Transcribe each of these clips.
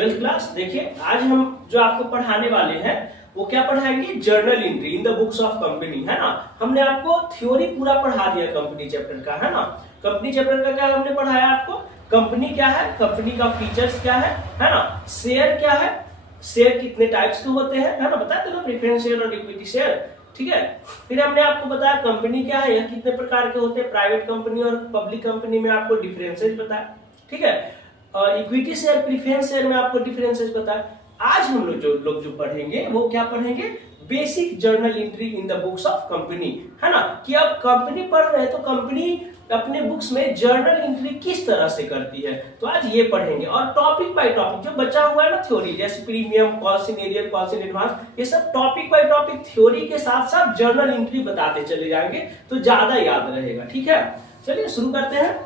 Twelfth class. देखिए आज हम जो आपको पढ़ाने वाले हैं वो क्या पढ़ाएंगे, journal entry in the books of company, है ना। हमने आपको थ्योरी पूरा पढ़ा दिया कंपनी चैप्टर का, है ना। कंपनी चैप्टर का क्या हमने पढ़ाया आपको, कंपनी क्या है, कंपनी का फीचर्स क्या है ना। शेयर क्या है, शेयर कितने टाइप्स के होते हैं, है ना, बताया था ना, प्रेफरेंस शेयर और इक्विटी शेयर, ठीक है। फिर हमने आपको बताया कंपनी क्या है, यह कितने प्रकार के होते हैं, प्राइवेट कंपनी और पब्लिक कंपनी में आपको डिफरेंसेस बताया, ठीक है। और इक्विटी शेयर, प्रेफरेंस शेयर में आपको डिफरेंसेस बताया। आज हम लोग जो पढ़ेंगे वो क्या पढ़ेंगे, basic journal entry in the books of company, है ना। कि अब कंपनी पढ़ रहे हैं तो कंपनी अपने बुक्स में जर्नल एंट्री किस तरह से करती है, तो आज ये पढ़ेंगे। और टॉपिक बाय टॉपिक जो बचा हुआ है ना थ्योरी, जैसे premium, cost in arrear, cost in advance, ये सब टॉपिक बाय टॉपिक थ्योरी के साथ साथ जर्नल एंट्री बताते चले जाएंगे तो ज्यादा याद रहेगा, ठीक है। चलिए शुरू करते हैं।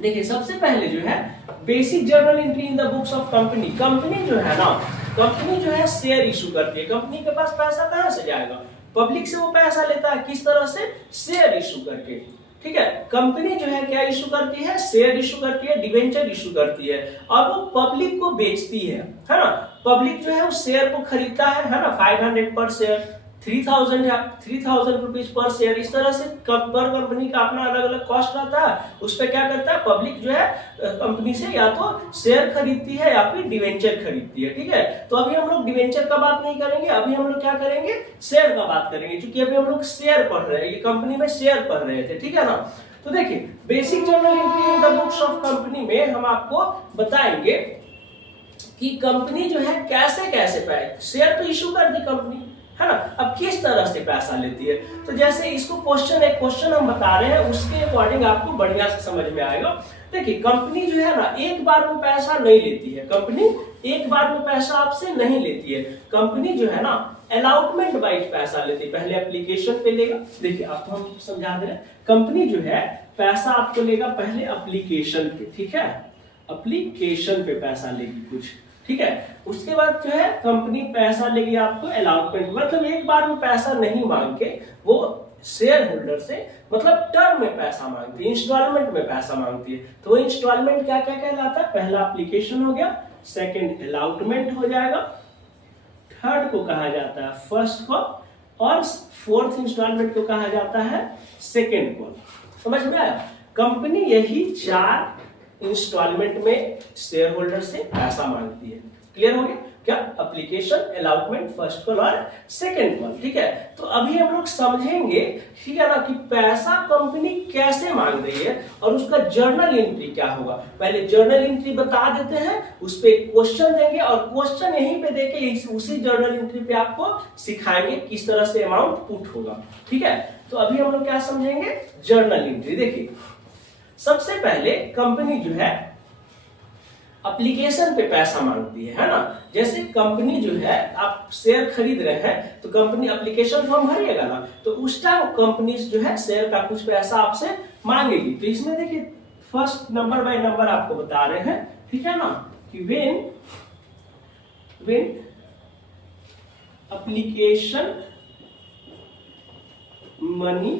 देखिए सबसे पहले जो है basic journal entry in the books of company. Company जो है ना, कंपनी जो है शेयर इशू करती है। कंपनी के पास पैसा कहां से जाएगा, पब्लिक से वो पैसा लेता है, किस तरह से, शेयर इशू करके, ठीक है। कंपनी जो है क्या इशू करती है, शेयर इशू करती है, डिवेंचर इशू करती है और वो पब्लिक को बेचती है ना। पब्लिक जो है उस शेयर को खरीदता है ना, 500 पर शेयर, 3000 रुपीज पर शेयर, इस तरह से पर कंपनी का अपना अलग अलग कॉस्ट रहता है। उस पर क्या करता है, पब्लिक जो है कंपनी से या तो शेयर खरीदती है या फिर डिवेंचर खरीदती है, ठीक है। तो अभी हम लोग डिवेंचर का बात नहीं करेंगे, अभी हम लोग क्या करेंगे, शेयर का बात करेंगे, क्योंकि अभी हम लोग शेयर पढ़ रहे हैं, ये कंपनी में शेयर पढ़ रहे थे, ठीक है ना। तो देखिए basic journal entry in the books of company में हम आपको बताएंगे कि कंपनी जो है कैसे कैसे शेयर तो इशू कर दी कंपनी, है ना। अब किस तरह से पैसा लेती है, तो जैसे इसको एक क्वेश्चन हम बता रहे हैं, उसके अकॉर्डिंग आपको बढ़िया से समझ में आएगा। देखिए कंपनी जो है ना एक बार में पैसा नहीं लेती है, कंपनी एक बार में पैसा आपसे नहीं लेती है। कंपनी जो है ना अलॉटमेंट वाइज पैसा लेती है, पहले एप्लीकेशन पे लेगा। देखिए आपको हम समझा दे रहे हैं, कंपनी जो है पैसा आपको लेगा पहले एप्लीकेशन पे, ठीक है, एप्लीकेशन पे पैसा लेगी कुछ, ठीक है। उसके बाद जो है कंपनी पैसा लेगी आपको अलॉटमेंट, मतलब एक बार में पैसा नहीं मांग के वो शेयर होल्डर से मतलब टर्म में पैसा मांगती है, इंस्टॉलमेंट में पैसा मांगती है। तो वो इंस्टॉलमेंट क्या क्या कहलाता है, पहला एप्लीकेशन हो गया, सेकंड अलॉटमेंट हो जाएगा, थर्ड को कहा जाता है फर्स्ट कॉल और फोर्थ इंस्टॉलमेंट को कहा जाता है सेकंड कॉल। समझ में आया, कंपनी यही 4 इंस्टॉलमेंट में शेयर होल्डर से पैसा मांगती है। क्लियर हो गया, क्या, एप्लीकेशन, अलॉटमेंट, फर्स्ट कॉल और सेकंड कॉल, ठीक है। तो अभी हम लोग समझेंगे, ठीक है ना, कि पैसा कंपनी कैसे मांग रही है और उसका जर्नल एंट्री क्या होगा। पहले जर्नल एंट्री बता देते हैं, उस पे क्वेश्चन देंगे और क्वेश्चन यहीं पे देके उसी जर्नल एंट्री पे आपको सिखाएंगे किस तरह से अमाउंट पुट होगा, ठीक है। तो अभी हम लोग क्या समझेंगे, जर्नल एंट्री। देखिए सबसे पहले कंपनी जो है एप्लीकेशन पे पैसा मांगती है ना। जैसे कंपनी जो है आप शेयर खरीद रहे हैं तो कंपनी एप्लीकेशन फॉर्म भरिएगा ना, तो उस टाइम कंपनी जो है शेयर का कुछ पैसा आपसे मांगेगी। तो इसमें देखिए फर्स्ट नंबर बाय नंबर आपको बता रहे हैं, ठीक है ना, कि व्हेन एप्लीकेशन मनी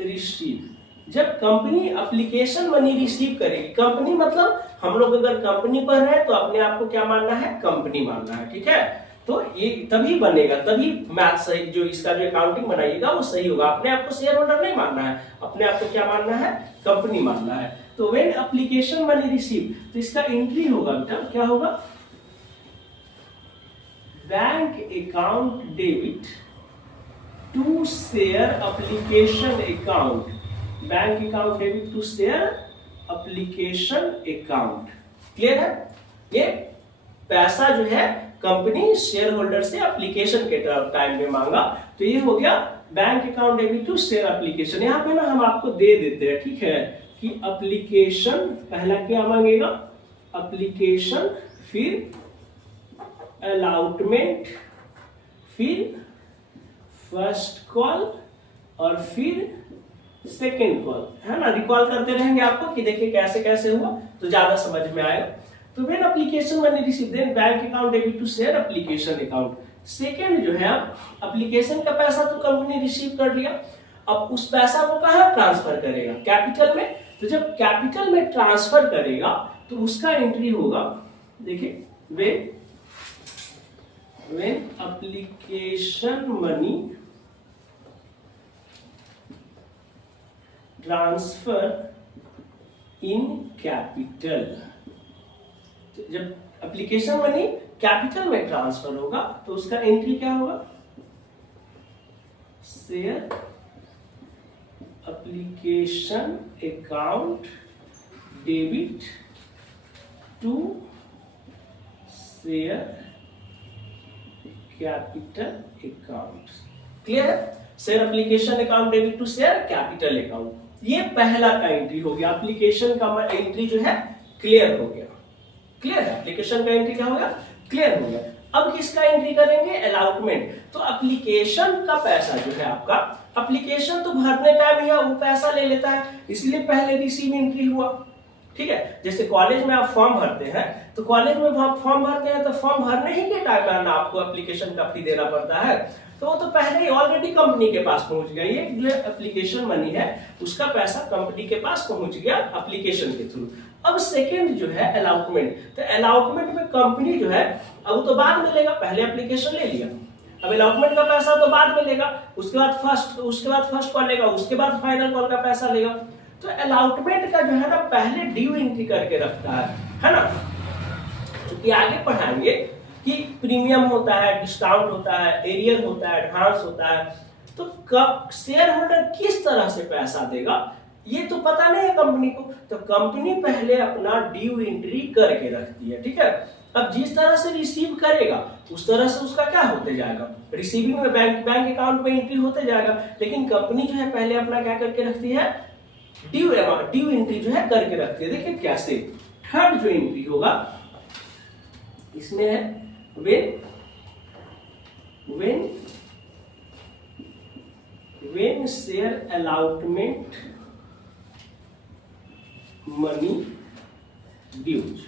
रिसीव, जब कंपनी एप्लीकेशन मनी रिसीव करेगी, कंपनी मतलब हम लोग अगर कंपनी पर है तो अपने आप को क्या मानना है, कंपनी मानना है, ठीक है। तो ये तभी बनेगा, तभी मैथ सही, जो इसका जो अकाउंटिंग बनाइएगा वो सही होगा। अपने आप को शेयर होल्डर नहीं मानना है, अपने आप को क्या मानना है, कंपनी मानना है। तो व्हेन एप्लीकेशन मनी रिसीव, तो इसका एंट्री होगा बेटा, क्या होगा, bank account debit to share application account, bank account debit to share application account. Clear है, ये पैसा जो है कंपनी शेयर होल्डर से एप्लीकेशन के टाइम में मांगा, तो ये हो गया bank account debit to share application. यहाँ पे ना हम आपको दे देते हैं, ठीक है, कि एप्लीकेशन पहला क्या मांगेगा, एप्लीकेशन, फिर अलॉटमेंट, फिर फर्स्ट कॉल और फिर सेकेंड कॉल, है ना। रिकॉल करते रहेंगे आपको कि देखिए कैसे कैसे हुआ तो ज्यादा समझ में आएगा। तो when application money receive, then bank account debit to share application account. Second जो है एप्लीकेशन का पैसा तो कंपनी रिसीव कर लिया, अब उस पैसा को कहां ट्रांसफर करेगा, कैपिटल में। तो जब कैपिटल में ट्रांसफर करेगा तो उसका एंट्री होगा देखिए when application money transfer in capital, जब एप्लीकेशन मनी कैपिटल में ट्रांसफर होगा तो उसका एंट्री क्या होगा, share application account debit to share capital account. Clear है? Share application account debit to share capital account, ये पहला का एंट्री हो गया। एप्लीकेशन का एंट्री जो है क्लियर हो गया। क्लियर है? एप्लीकेशन का एंट्री क्या हो गया, क्लियर हो गया। अब किसका एंट्री करेंगे, अलॉटमेंट। तो एप्लीकेशन का पैसा जो है आपका, एप्लीकेशन तो भरने टाइम ही वो पैसा ले लेता है, इसलिए पहले रिसीव एंट्री हुआ। ठीक है, जैसे कॉलेज में आप फॉर्म भरते हैं, तो कॉलेज में आप फॉर्म भरते हैं तो फॉर्म भरने ही के टाइम में आपको एप्लीकेशन का फी देना पड़ता है, तो वो तो पहले ही ऑलरेडी कंपनी के पास पहुंच गया। ये जो एप्लीकेशन मनी है उसका पैसा कंपनी के पास पहुंच गया एप्लीकेशन के थ्रू। अब सेकंड जो है अलॉटमेंट, तो अलॉटमेंट में कंपनी जो है अब तो बाद में लेगा, पहले एप्लीकेशन ले लिया, अब अलॉटमेंट का पैसा तो बाद में लेगा, उसके बाद फर्स्ट कॉल लेगा, उसके बाद फाइनल कॉल का पैसा लेगा। तो अलॉटमेंट का जो है ना पहले ड्यू एंट्री करके रखता है ना, क्योंकि आगे पढ़ाएंगे कि प्रीमियम होता है, डिस्काउंट होता है, एरियर होता है, एडवांस होता है, तो शेयर होल्डर किस तरह से पैसा देगा ये तो पता नहीं है कंपनी को, तो कंपनी पहले अपना ड्यू एंट्री करके रखती है। ठीक है, अब जिस तरह से रिसीव करेगा उस तरह से उसका क्या होते जाएगा, रिसीविंग में बैंक अकाउंट में एंट्री होते जाएगा, लेकिन कंपनी जो है पहले अपना क्या करके रखती है, ड्यू एंट्री जो है करके रखती है। देखिए कैसे, थर्ड जो एंट्री होगा इसमें है when share allotment money dues,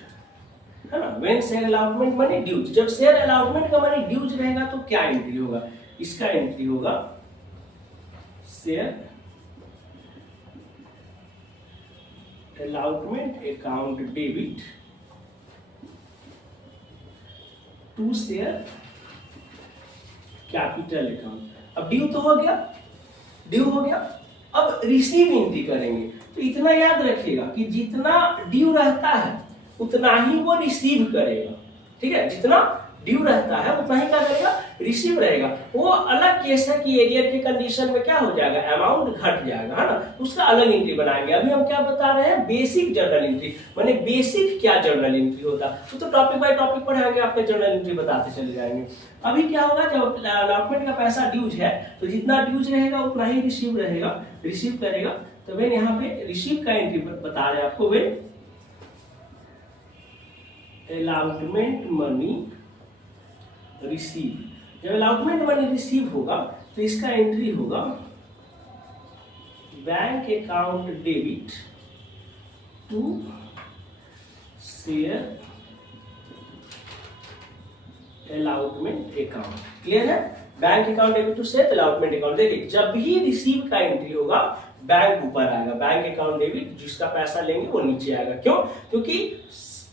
है ना, when share allotment money dues, जब शेयर अलॉटमेंट का मनी ड्यूज रहेगा तो क्या एंट्री होगा, इसका एंट्री होगा share allotment account debit to share capital account. अब ड्यू तो हो गया, अब रिसीव एंट्री करेंगे। तो इतना याद रखिएगा कि जितना ड्यू रहता है उतना ही वो रिसीव करेगा। ठीक है, जितना ड्यू रहता है उतना ही क्या करेगा, रिसीव रहेगा। वो अलग केस है कि एरियर के कंडीशन में क्या हो जाएगा, अमाउंट घट जाएगा, है ना, उसका अलग एंट्री बनाएंगे। अभी हम क्या बता रहे हैं, बेसिक जर्नल एंट्री, माने बेसिक क्या जर्नल एंट्री होता है, तो टॉपिक बाय टॉपिक पढ़ाएंगे, आपके जर्नल एंट्री बताते चले जाएंगे। अभी क्या होगा, जब अलॉटमेंट का पैसा ड्यूज है तो जितना ड्यूज रहेगा उतना ही रिसीव करेगा। तो वे यहाँ पे रिसीव का एंट्री बता रहे हैं आपको, वे अलॉटमेंट मनी रिसीव, जब अलॉटमेंट मनी रिसीव होगा तो इसका एंट्री होगा bank account debit to share allotment account. Clear है, bank account debit to share allotment account. देखिए जब भी रिसीव का एंट्री होगा बैंक ऊपर आएगा, बैंक अकाउंट डेबिट जिसका पैसा लेंगे वो नीचे आएगा। क्यों, क्योंकि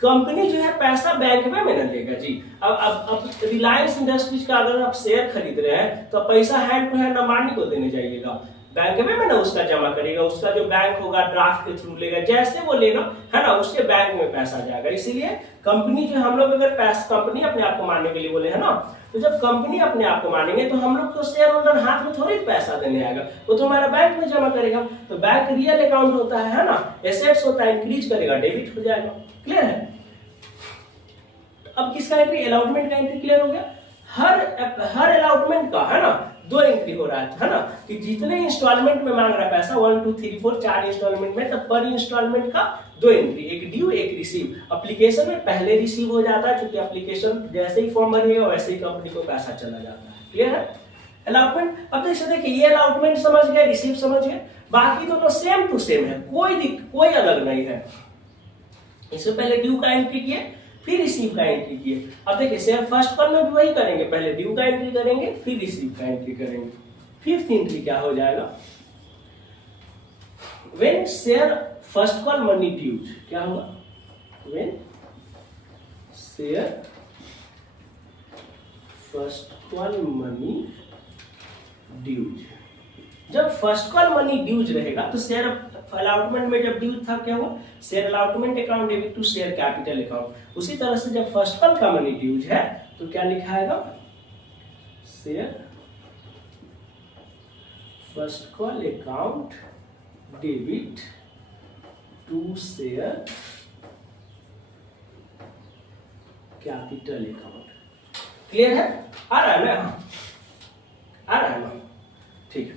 कंपनी जो है पैसा बैंक में न लेगा जी। अब रिलायंस इंडस्ट्रीज का अगर आप शेयर खरीद रहे हैं तो पैसा हैंड टू हैंड अंबानी को देने जाइएगा, बैंक में ना उसका जमा करेगा, उसका जो बैंक होगा ड्राफ्ट के थ्रू लेगा, जैसे वो लेगा है ना उसके बैंक में पैसा जाएगा। इसीलिए कंपनी जो हम लोग अगर कंपनी अपने आप को मानने के लिए बोले है ना, तो जब कंपनी अपने आप को मानेंगे तो हम लोग तो शेयर होल्डर हाथ में थोड़ी पैसा देने आएगा, वो तो हमारा बैंक में जमा करेगा। तो बैंक रियल अकाउंट होता है ना, एसेट्स होता है, इंक्रीज करेगा, डेबिट हो जाएगा। क्लियर है, अब किसका एंट्री, अलॉटमेंट का एंट्री क्लियर हो गया। हर अलॉटमेंट का है ना 2 एंट्री हो रहा है ना, कि जितने इंस्टॉलमेंट में मांग रहा है पैसा 1 2 3 4 4 इंस्टॉलमेंट में, तब पर इंस्टॉलमेंट का 2 एंट्री, एक ड्यू एक रिसीव। एप्लीकेशन में पहले रिसीव हो जाता है, क्योंकि एप्लीकेशन जैसे ही फॉर्म भरिएगा वैसे ही कंपनी को पैसा चला जाता है। क्लियर है, अलॉटमेंट। अब जैसे देखिए ये अलॉटमेंट समझ गए, रिसीव समझ गए, बाकी दोनों सेम टू सेम है, कोई अलग नहीं है। इससे पहले ड्यू का एंट्री किए फिर रिसीव का एंट्री किए। अब देखिए शेयर फर्स्ट कॉल में भी वही करेंगे, पहले ड्यू का एंट्री करेंगे फिर रिसीव का एंट्री करेंगे। फिफ्थ एंट्री क्या हो जाएगा, when share first call money dues, क्या होगा, when share first call money dues. जब फर्स्ट कॉल मनी ड्यूज रहेगा तो शेयर अलॉटमेंट में जब ड्यूज था क्या हुआ, share allotment account debit to share capital account. उसी तरह से जब फर्स्ट कॉल का मनी ड्यूज है तो क्या लिखाएगा, share first call account debit to share capital account. Clear है, आ रहा है ना, आ रहा है ना, ठीक है,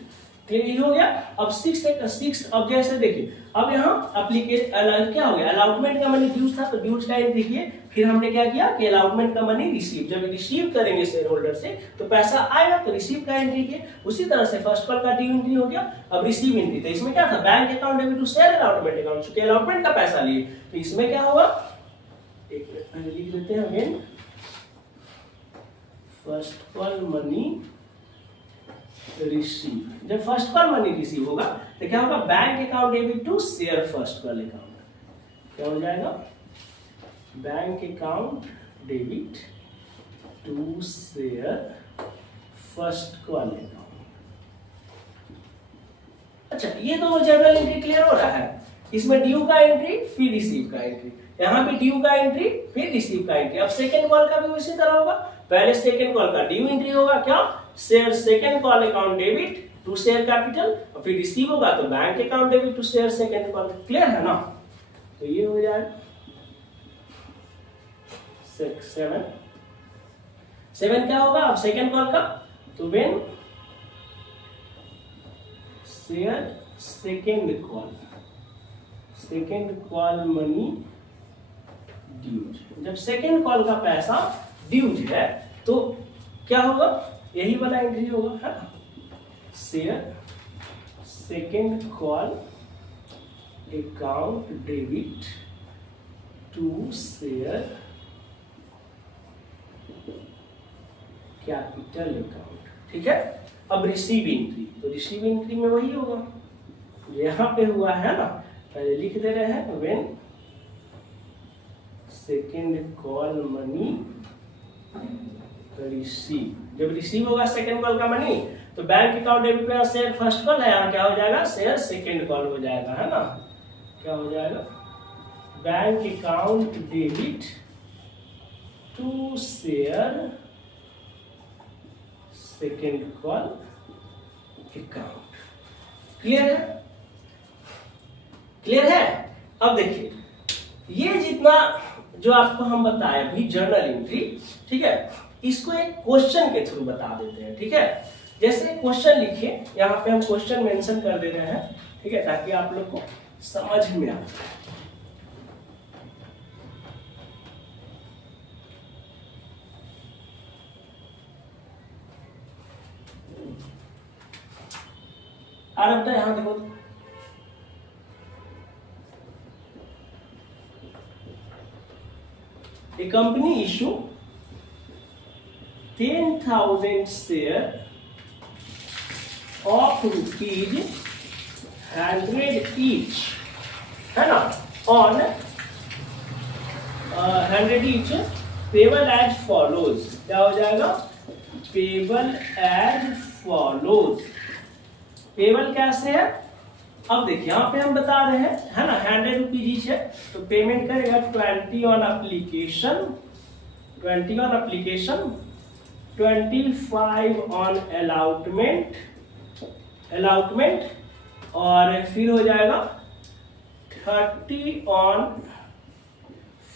क्लियर हो गया। अब सिक्स अब जैसे देखिए, अब यहाँ एप्लीकेशन क्या हो गया, अलॉटमेंट का मनी ड्यूज था तो ड्यूज का एंट्री किए, फिर हमने क्या किया कि अलॉटमेंट का मनी रिसीव, जब रिसीव करेंगे शेयर होल्डर से तो पैसा आएगा तो रिसीव का एंट्री किए। उसी तरह से फर्स्ट कॉल का ड्यू एंट्री हो गया, अब रिसीव एंट्री, तो इसमें क्या था, bank account debit to share allotment account, चूंकि अलॉटमेंट का पैसा लिए तो इसमें क्या होगा, एक मिनट पहले लिख देते हैं again, first call money receive. जब फर्स्ट कॉल मनी रिसीव होगा तो क्या होगा, bank account debit to share first call account, क्या हो जाएगा, bank account debit to share first call account. अच्छा, ये तो जनरल एंट्री क्लियर हो रहा है। इसमें ड्यू का एंट्री फिर रिसीव का एंट्री, यहाँ भी ड्यू का एंट्री फिर रिसीव का एंट्री। अब सेकेंड कॉल का भी उसी तरह होगा, पहले सेकेंड कॉल का ड्यू एंट्री होगा क्या, share second call account debit to share capital, और फिर रिसीव होगा तो bank account debit to share second call. Clear है ना, तो ये हो जाए 7 क्या होगा, अब सेकेंड कॉल का, तो when share second call money dues. जब सेकेंड कॉल का पैसा ड्यूज है तो क्या होगा, यही वाला एंट्री होगा, है ना, share second call account debit to share capital account. ठीक है, अब रिसीव एंट्री, तो रिसीव एंट्री में वही होगा, यहाँ पे हुआ है ना, पहले लिख दे रहे हैं, when second call money receive. जब रिसीव होगा सेकेंड कॉल का मनी तो बैंक अकाउंट डेबिट पे शेयर फर्स्ट कॉल है, यहाँ क्या हो जाएगा, शेयर सेकेंड कॉल हो जाएगा, है ना, क्या हो जाएगा, bank account debit to share second call account. Clear है, क्लियर है। अब देखिए, ये जितना जो आपको हम बताए अभी जर्नल एंट्री, ठीक है, इसको एक क्वेश्चन के थ्रू बता देते हैं। ठीक है, जैसे क्वेश्चन लिखिए, यहाँ पे हम क्वेश्चन मेंशन कर दे रहे हैं, ठीक है, ताकि आप लोग को समझ में आ जाए। आरब यहाँ देखो, a company issue 10,000 share of ₹100 each, है ना, on 100 each, payable as follows। क्या हो जाएगा, payable as follows। पेबल कैसे है, अब देखिए यहाँ पे हम बता रहे हैं, है ना, 100 रुपीज ईच है, तो पेमेंट करेगा 20 ऑन एप्लीकेशन, 25 ऑन अलॉटमेंट, और फिर हो जाएगा 30 ऑन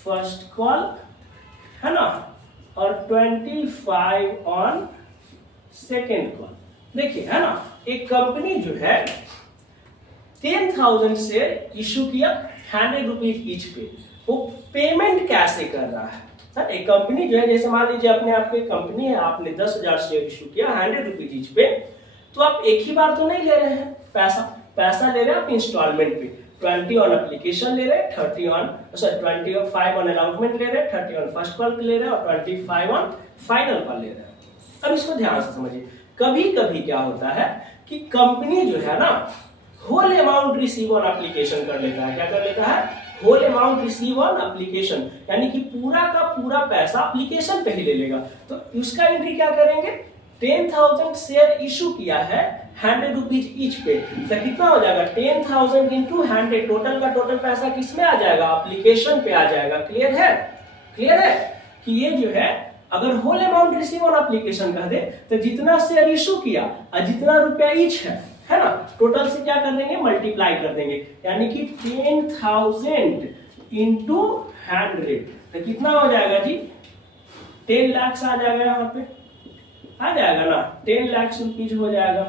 फर्स्ट कॉल, है ना, और 25 ऑन सेकेंड कॉल। देखिए, है ना, एक कंपनी जो है 10,000 शेयर इशू किया 100 रुपीज ईच पे, वो पेमेंट कैसे कर रहा है, सर, एक कंपनी जो है, जैसे मान लीजिए अपने आपकी कंपनी है, आपने 10,000 शेयर इशू किया 100 रुपीज ईच पे, तो आप एक ही बार तो नहीं ले रहे हैं पैसा ले रहे हैं आप इंस्टॉलमेंट पे, 20 ऑन एप्लीकेशन ले रहे हैं, 25 ऑन अलॉटमेंट ले रहे हैं, 30 ऑन फर्स्ट कॉल ले रहे हैं, और 25 ऑन फाइनल कॉल ले रहे हैं। अब इसको ध्यान से समझिए, कभी कभी क्या होता है कि कंपनी जो है ना, whole amount receive on application कर लेता है, क्या कर लेता है, whole amount receive on application, यानी कि पूरा का पूरा पैसा एप्लीकेशन पे ही ले लेगा। तो उसका एंट्री क्या करेंगे, 10,000 शेयर इशू किया है 100 रुपीज ईच पे, तो कितना हो जाएगा 10,000 इंटू 100, टोटल का टोटल पैसा किसमें आ जाएगा, एप्लीकेशन पे आ जाएगा। क्लियर है, क्लियर है कि ये जो है अगर whole amount receive on application कह दे तो जितना शेयर इशू किया और जितना रुपया ईच है ना, टोटल से क्या कर देंगे, मल्टीप्लाई कर देंगे, यानी कि 10,000 इंटू 100, तो कितना हो जाएगा जी, 10 लाख आ जाएगा, यहाँ पे आ जाएगा ना, 10 लाख रुपीज हो जाएगा।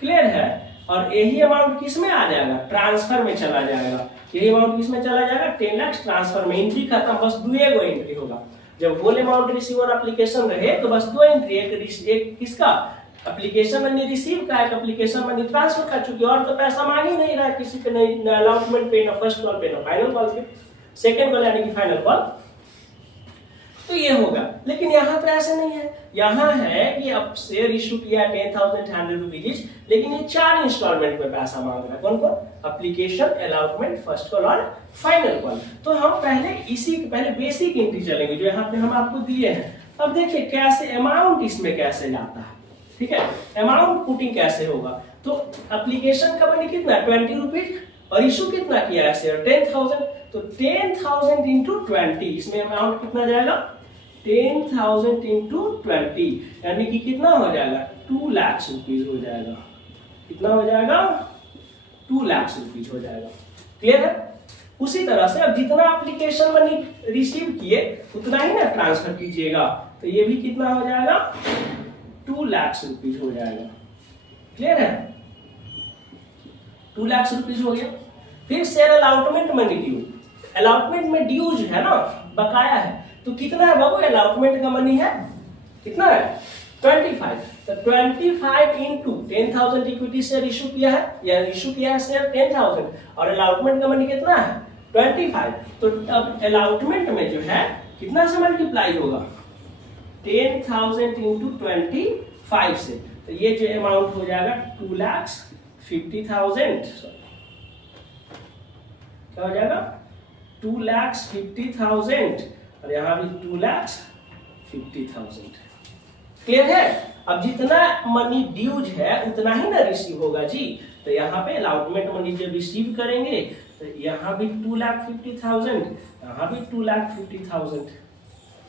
क्लियर है, और यही अमाउंट किस में आ जाएगा, ट्रांसफर में चला जाएगा, यही अमाउंट किस में चला जाएगा, 10 लाख ट्रांसफर में। एंट्री खत्म, बस 2 एंट्री होगा। जब whole amount receive on application रहे तो बस 2 एंट्री, एक किसका, एप्लीकेशन मनी रिसीव का, एक एप्लीकेशन मनी ट्रांसफर का, चूंकि और तो पैसा मांग ही नहीं रहा है किसी पे, नहीं अलॉटमेंट पे, ना फर्स्ट कॉल पे, ना फाइनल कॉल पे, सेकंड कॉल यानी कि फाइनल कॉल, तो ये होगा। लेकिन यहाँ पे ऐसे नहीं है, यहाँ है कि अब शेयर इशू किया 10,100 रुपीज, लेकिन ये 4 इंस्टॉलमेंट में पैसा मांग रहा है, कौन कौन, एप्लीकेशन, अलॉटमेंट, फर्स्ट कॉल और फाइनल कॉल। तो हम पहले बेसिक एंट्री चलेंगे जो यहाँ पे हम आपको दिए हैं। अब देखिए कैसे अमाउंट इसमें कैसे जाता है, ठीक है, अमाउंट पुटिंग कैसे होगा। तो एप्लीकेशन का मनी कितना है 20 रुपीज, और इशू कितना किया है शेयर 10,000, तो 10,000 इंटू 20, इसमें अमाउंट कितना जाएगा 10,000 इंटू 20, यानी कि कितना हो जाएगा 2 लाख रुपीज हो जाएगा। कितना हो जाएगा 2 लाख रुपीज हो जाएगा। क्लियर है, उसी तरह से अब जितना एप्लीकेशन मनी रिसीव किए उतना ही ना ट्रांसफर कीजिएगा, तो ये भी कितना हो जाएगा 2 लाख रुपीज हो जाएगा। क्लियर है, 2 लाख रुपीज हो गया। फिर share allotment money due, allotment में ड्यूज है ना, बकाया है, तो कितना है बाबू, अलॉटमेंट का मनी है कितना है 25, तो 25 इंटू 10,000 इक्विटी शेयर इशू किया है, या इशू किया है शेयर 10,000, और अलॉटमेंट का मनी कितना है 25, तो अब अलॉटमेंट में जो है कितना से मल्टीप्लाई होगा 10,000 इंटू 25 से, तो ये जो अमाउंट हो जाएगा 2,50,000, क्या हो जाएगा 2,50,000, और यहाँ भी 2,50,000। क्लियर है, अब जितना मनी ड्यूज है उतना ही ना रिसीव होगा जी, तो यहाँ पे अलॉटमेंट मनी जब रिसीव करेंगे तो यहाँ भी 2,50,000, यहाँ भी 2,50,000।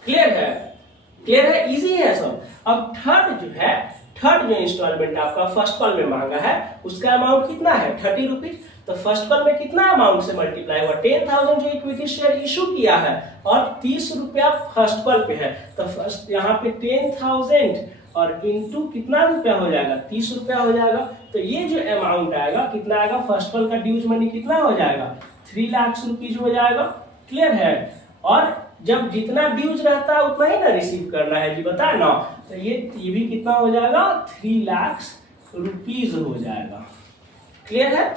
क्लियर है, क्लियर है, इजी है सब। अब थर्ड जो इंस्टॉलमेंट आपका फर्स्ट कॉल में मांगा है उसका अमाउंट कितना है 30 रुपीज, तो फर्स्ट कॉल में कितना अमाउंट से मल्टीप्लाई हुआ 10,000 जो इक्विटी शेयर इशू किया है, और 30 रुपया फर्स्ट कॉल पे है, तो फर्स्ट यहाँ पे 10,000 और इंटू कितना रुपया हो जाएगा 30 रुपया हो जाएगा, तो ये जो अमाउंट आएगा कितना आएगा, फर्स्ट कॉल का ड्यूज मनी कितना हो जाएगा 3 लाख रुपीज हो जाएगा। क्लियर है, और जब जितना ड्यूज रहता है उतना ही ना रिसीव करना है जी, बताए ना, तो ये भी कितना हो जाएगा 3 लाख रुपीज हो जाएगा। क्लियर है,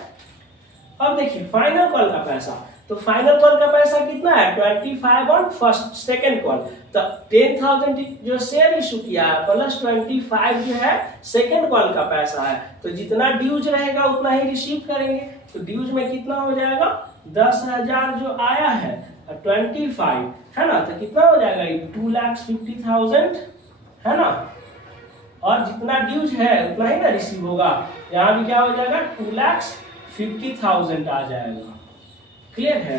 अब देखिए फाइनल कॉल का पैसा, तो फाइनल कॉल का पैसा कितना है 25 ऑन फर्स्ट सेकंड कॉल, तो 10,000 जो शेयर इशू किया है प्लस 25 जो है सेकंड कॉल का पैसा है, तो जितना ड्यूज रहेगा उतना ही रिसीव करेंगे, तो ड्यूज में कितना हो जाएगा 10,000 जो आया है 25 है ना, तो कितना हो जाएगा 2,50,000 है ना, और जितना ड्यूज है उतना ही ना रिसीव होगा, यहाँ भी क्या हो जाएगा 2,50,000 आ जाएगा। क्लियर है,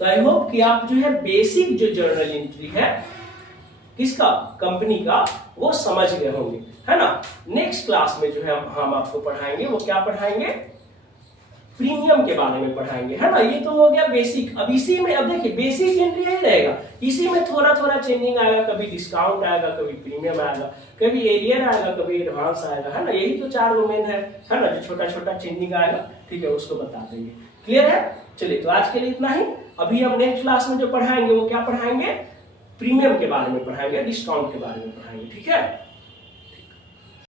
तो आई होप कि आप जो है बेसिक जो जर्नल एंट्री है किसका, कंपनी का, वो समझ गए होंगे, है ना। नेक्स्ट क्लास में जो है हम आपको पढ़ाएंगे, वो क्या पढ़ाएंगे, प्रीमियम के बारे में पढ़ाएंगे, है ना। ये तो हो गया बेसिक। अब इसी में अब देखिए बेसिक एंट्री यही रहेगा, इसी में थोड़ा थोड़ा चेंजिंग आएगा, कभी डिस्काउंट आएगा, कभी प्रीमियम आएगा, कभी एरियर आएगा, कभी एडवांस आएगा, है ना। यही तो 4 डोमेन है ना, जो छोटा छोटा चेंजिंग आएगा, ठीक है, उसको बता देंगे। क्लियर है, चलिए तो आज के लिए इतना ही। अभी हम नेक्स्ट क्लास में जो पढ़ाएंगे वो क्या पढ़ाएंगे, प्रीमियम के बारे में पढ़ाएंगे, डिस्काउंट के बारे में पढ़ाएंगे, ठीक है।